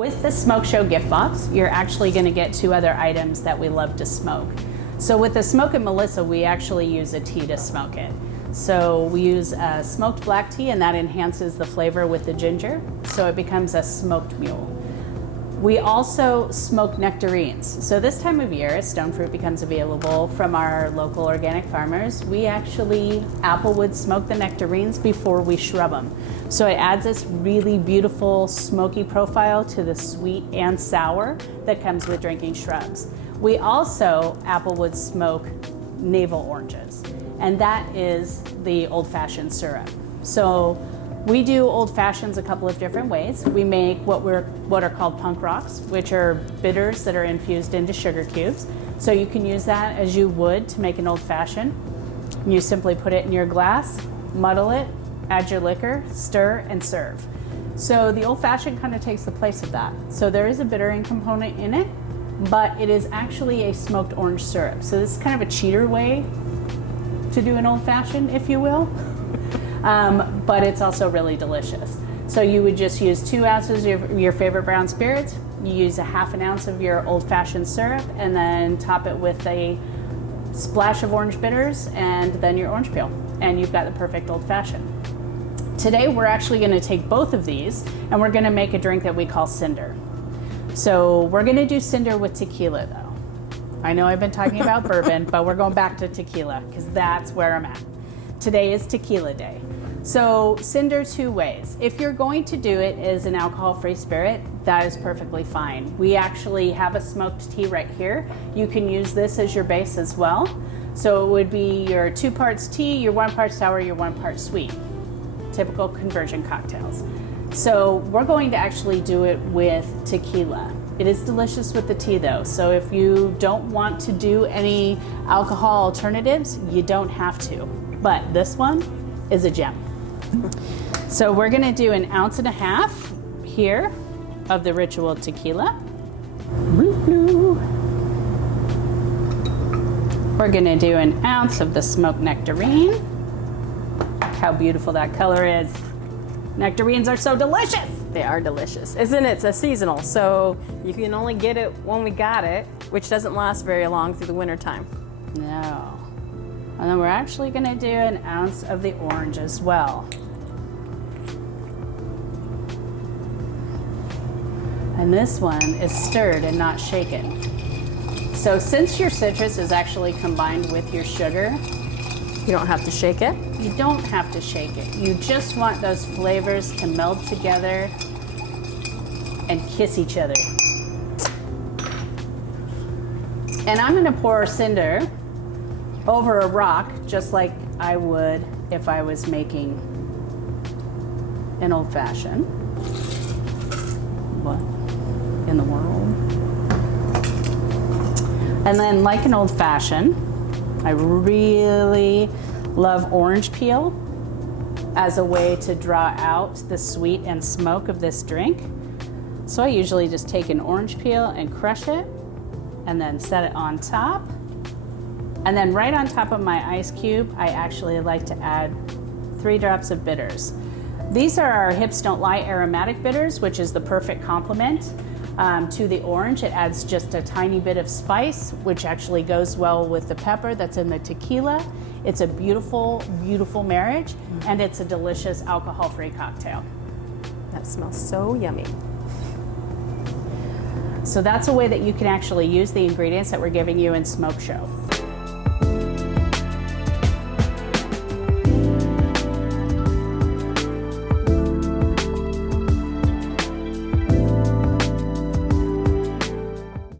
With the Smoke Show gift box, you're actually going to get 2 other items that we love to smoke. So with the Smoke and Melissa, we actually use a tea to smoke it. So we use smoked black tea, and that enhances the flavor with the ginger, so it becomes a smoked mule. We also smoke nectarines. So this time of year, as stone fruit becomes available from our local organic farmers, we actually applewood smoke the nectarines before we shrub them. So it adds this really beautiful smoky profile to the sweet and sour that comes with drinking shrubs. We also applewood smoke navel oranges, and that is the old-fashioned syrup. So we do old fashions a couple of different ways. We make what are called punk rocks, which are bitters that are infused into sugar cubes. So you can use that as you would to make an old fashioned. You simply put it in your glass, muddle it, add your liquor, stir, and serve. So the old fashioned kind of takes the place of that. So there is a bittering component in it, but it is actually a smoked orange syrup. So this is kind of a cheater way to do an old fashioned, if you will. But it's also really delicious. So you would just use 2 ounces of your favorite brown spirits, you use a ½ ounce of your old-fashioned syrup, and then top it with a splash of orange bitters and then your orange peel, and you've got the perfect old-fashioned. Today we're actually going to take both of these and we're going to make a drink that we call cinder. So we're going to do cinder with tequila though. I know I've been talking about bourbon, but we're going back to tequila because that's where I'm at. Today is tequila day. So cinder 2 ways. If you're going to do it as an alcohol-free spirit, that is perfectly fine. We actually have a smoked tea right here. You can use this as your base as well. So it would be your 2 parts tea, your 1 part sour, your 1 part sweet. Typical conversion cocktails. So we're going to actually do it with tequila. It is delicious with the tea though, so if you don't want to do any alcohol alternatives, you don't have to. But this one is a gem. So we're gonna do 1.5 ounces here of the Ritual tequila. We're gonna do 1 ounce of the smoked nectarine. Look how beautiful that color is. Nectarines are so delicious. They are delicious. Isn't it? It's a seasonal, so you can only get it when we got it, which doesn't last very long through the winter time. No. And then we're actually gonna do 1 ounce of the orange as well. And this one is stirred and not shaken. So since your citrus is actually combined with your sugar, you don't have to shake it? You don't have to shake it. You just want those flavors to meld together and kiss each other. And I'm gonna pour cinder over a rock just like I would if I was making an old fashioned. What in the world? And then like an old fashioned, I really love orange peel as a way to draw out the sweet and smoke of this drink. So I usually just take an orange peel and crush it and then set it on top. And then right on top of my ice cube, I actually like to add 3 drops of bitters. These are our Hips Don't Lie aromatic bitters, which is the perfect complement to the orange. It adds just a tiny bit of spice, which actually goes well with the pepper that's in the tequila. It's a beautiful, beautiful marriage, and it's a delicious alcohol-free cocktail. That smells so yummy. So that's a way that you can actually use the ingredients that we're giving you in Smoke Show.